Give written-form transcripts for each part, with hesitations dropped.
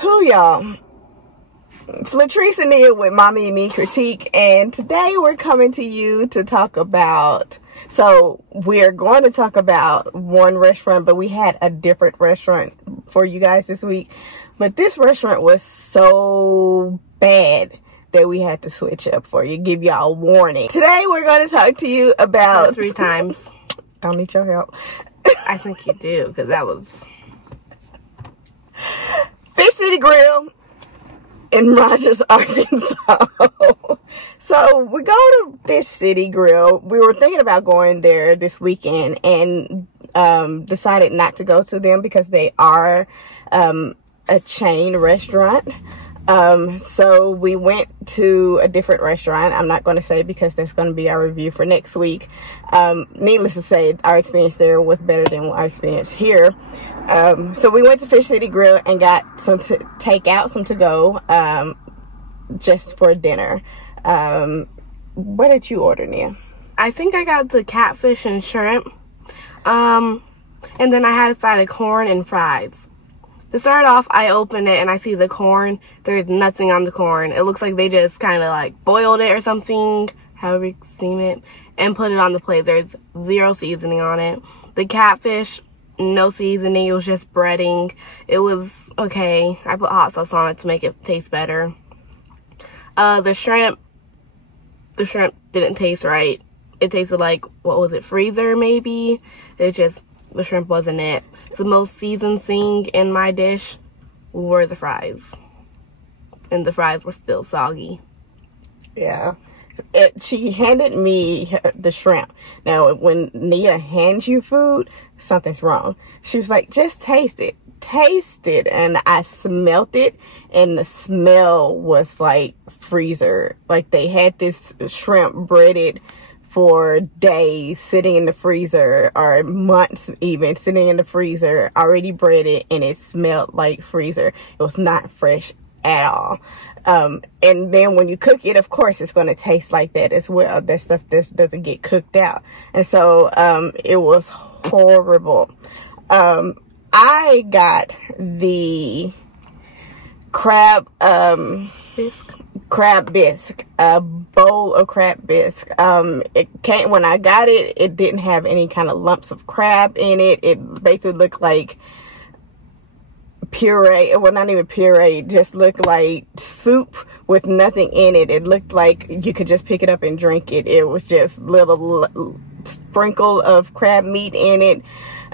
Who y'all? It's Latrice and Nia with Mommy and Me Critique, and today we're coming to you to talk about, so we're going to talk about one restaurant, but we had a different restaurant for you guys this week. But this restaurant was so bad that we had to switch up for you, give y'all a warning. Today we're going to talk to you about... 3 times. I don't need your help. I think you do, because that was... Fish City Grill in Rogers, Arkansas. So we go to Fish City Grill. We were thinking about going there this weekend and decided not to go to them because they are a chain restaurant. So we went to a different restaurant. I'm not going to say because that's going to be our review for next week. Needless to say, our experience there was better than our experience here. So we went to Fish City Grill and got some takeout, some to go, just for dinner. What did you order, Nia? I think I got the catfish and shrimp. And then I had a side of corn and fries. To start off, I open it and I see the corn. There's nothing on the corn. It looks like they just kind of like boiled it or something, however you steam it, and put it on the plate. There's 0 seasoning on it. The catfish, no seasoning. It was just breading. It was okay. I put hot sauce on it to make it taste better. The shrimp didn't taste right. It tasted like, what was it, freezer maybe? The shrimp wasn't it. The most seasoned thing in my dish were the fries. And the fries were still soggy. Yeah. She handed me the shrimp. Now, when Nia hands you food, something's wrong. She was like, just taste it. Taste it. And I smelt it, and the smell was like freezer. Like they had this shrimp breaded for days, sitting in the freezer, or months even, sitting in the freezer, already breaded, and it smelled like freezer. It was not fresh at all. And then when you cook it, of course, it's going to taste like that as well. That stuff just doesn't get cooked out. And so it was horrible. I got the crab bisque, a bowl of crab bisque. When I got it, it didn't have any kind of lumps of crab in it. It basically looked like puree. Well, not even puree, just looked like soup with nothing in it. It looked like you could just pick it up and drink it. It was just little sprinkle of crab meat in it.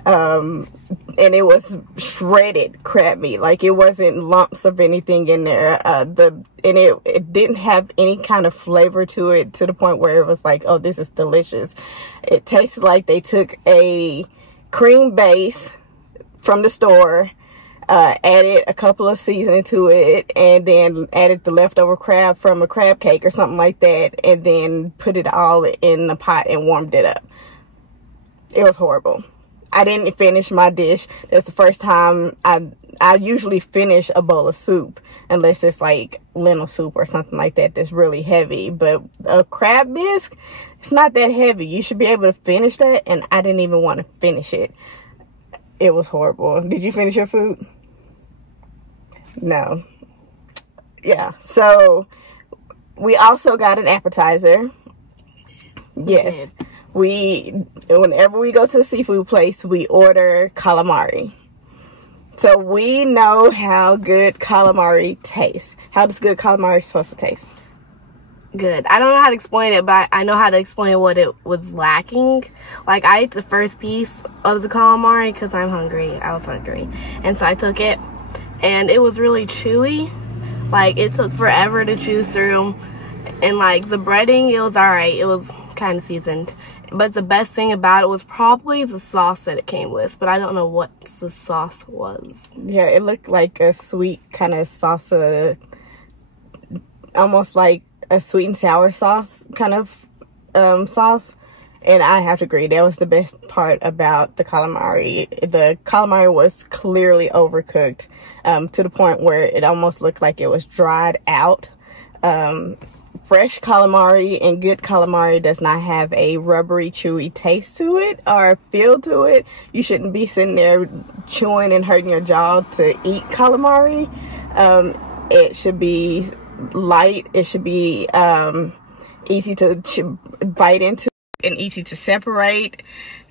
And it was shredded crab meat. Like, it wasn't lumps of anything in there. It didn't have any kind of flavor to it, to the point where it was like, oh, this is delicious. It tasted like they took a cream base from the store, added a couple of seasoning to it, and then added the leftover crab from a crab cake or something like that, and then put it all in the pot and warmed it up. It was horrible. I didn't finish my dish. That's the first time. I usually finish a bowl of soup unless it's like lentil soup or something like that that's really heavy. But a crab bisque, it's not that heavy. You should be able to finish that, and I didn't even want to finish it. It was horrible. Did you finish your food? No. Yeah. So we also got an appetizer. Yes. Whenever we go to a seafood place, we order calamari. So we know how good calamari tastes. How does good calamari supposed to taste? Good. I don't know how to explain it, but I know how to explain what it was lacking. Like, I ate the first piece of the calamari because I'm hungry. I was hungry. And so I took it, and it was really chewy. Like, it took forever to chew through. And, like, the breading, it was alright. It was kind of seasoned. But the best thing about it was probably the sauce that it came with. But I don't know what the sauce was. Yeah, it looked like a sweet kind of salsa. Almost like a sweet and sour sauce kind of sauce. And I have to agree, that was the best part about the calamari. The calamari was clearly overcooked to the point where it almost looked like it was dried out. Fresh calamari and good calamari does not have a rubbery, chewy taste to it or feel to it. You shouldn't be sitting there chewing and hurting your jaw to eat calamari. It should be light. It should be easy to bite into and easy to separate.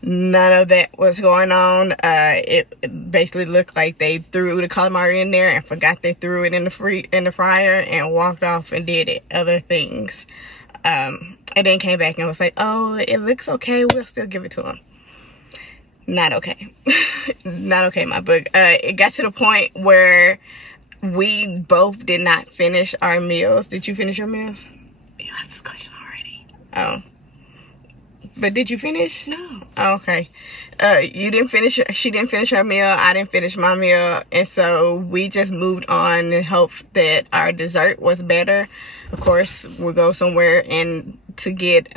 None of that was going on. It basically looked like they threw the calamari in there and forgot they threw it in the fryer and walked off and did other things. And then came back and was like, oh, it looks okay, we'll still give it to them. Not okay. Not okay, my book. It got to the point where we both did not finish our meals. Did you finish your meals? You asked this question already. Oh. But did you finish? No. Oh, okay. You didn't finish. She didn't finish her meal. I didn't finish my meal. And so we just moved on and hoped that our dessert was better. Of course, we'll go somewhere and to get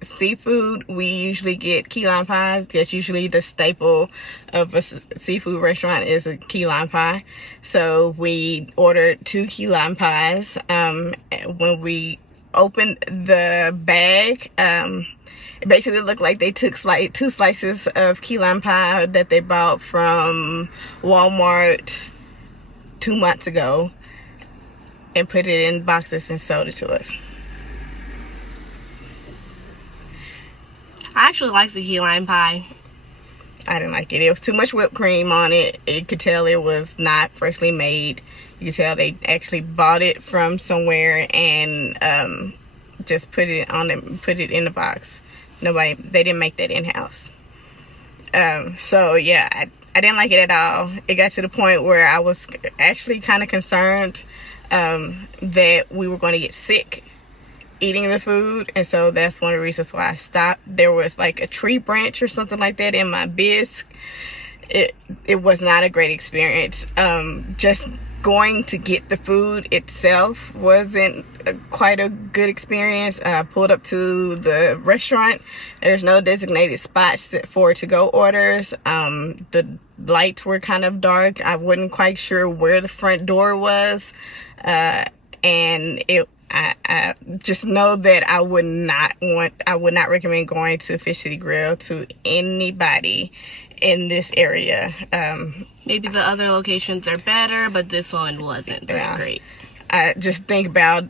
seafood, we usually get key lime pie. That's usually the staple of a seafood restaurant is a key lime pie. So we ordered 2 key lime pies. When we opened the bag, it basically looked like they took 2 slices of key lime pie that they bought from Walmart 2 months ago and put it in boxes and sold it to us. I actually like the key lime pie. I didn't like it. It was too much whipped cream on it. You could tell it was not freshly made. You could tell they actually bought it from somewhere and just put it in the box. They didn't make that in-house. So yeah, I didn't like it at all. It got to the point where I was actually kind of concerned that we were going to get sick eating the food, and so that's one of the reasons why I stopped. There was like a tree branch or something like that in my bisque. It was not a great experience. Just going to get the food itself wasn't quite a good experience. I pulled up to the restaurant. There's no designated spots for to-go orders. The lights were kind of dark. I wasn't quite sure where the front door was, and I just know that I would not recommend going to Fish City Grill to anybody in this area. Maybe the other locations are better, but this one wasn't very great. I just think about,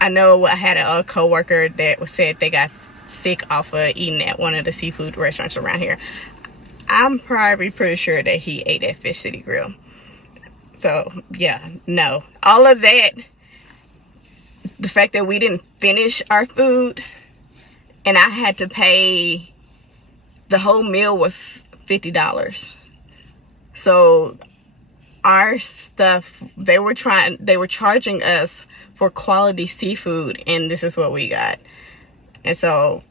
I know I had a coworker that said they got sick off of eating at one of the seafood restaurants around here. I'm probably pretty sure that he ate at Fish City Grill. So yeah, no. All of that, the fact that we didn't finish our food and I had to pay, the whole meal was $50. So our stuff, they were charging us for quality seafood, and this is what we got. And so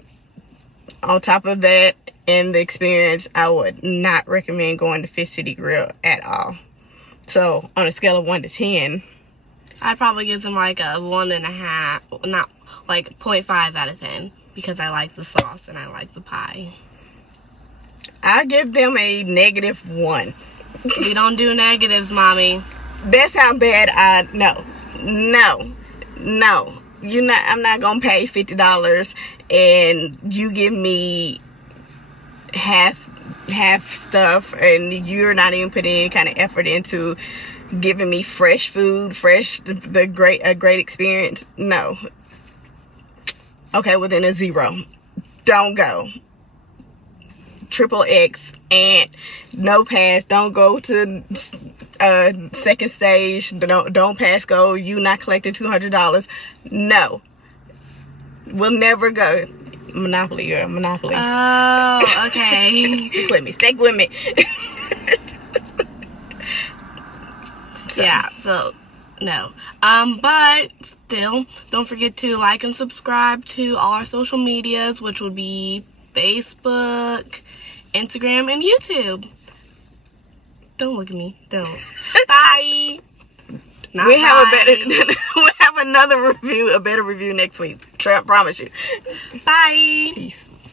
on top of that, in the experience, I would not recommend going to Fish City Grill at all. So on a scale of 1 to 10, I'd probably give them like a 1.5, not like 0.5 out of 10, because I like the sauce and I like the pie. I give them a -1. We don't do negatives, mommy. That's how bad no. I'm not gonna pay $50 and you give me half stuff and you're not even putting any kind of effort into giving me fresh food, a great experience. No. Okay, well then a 0. Don't go. XXX and no pass. Don't go to second stage. Don't pass go. You not collecting $200. No. We'll never go. Monopoly, girl. Monopoly. Oh, okay. Stick with me. So no. But still, don't forget to like and subscribe to all our social medias, which would be Facebook, Instagram, and YouTube. Don't look at me. Don't. Bye. We'll have another review, a better review next week. Promise you. Bye. Peace.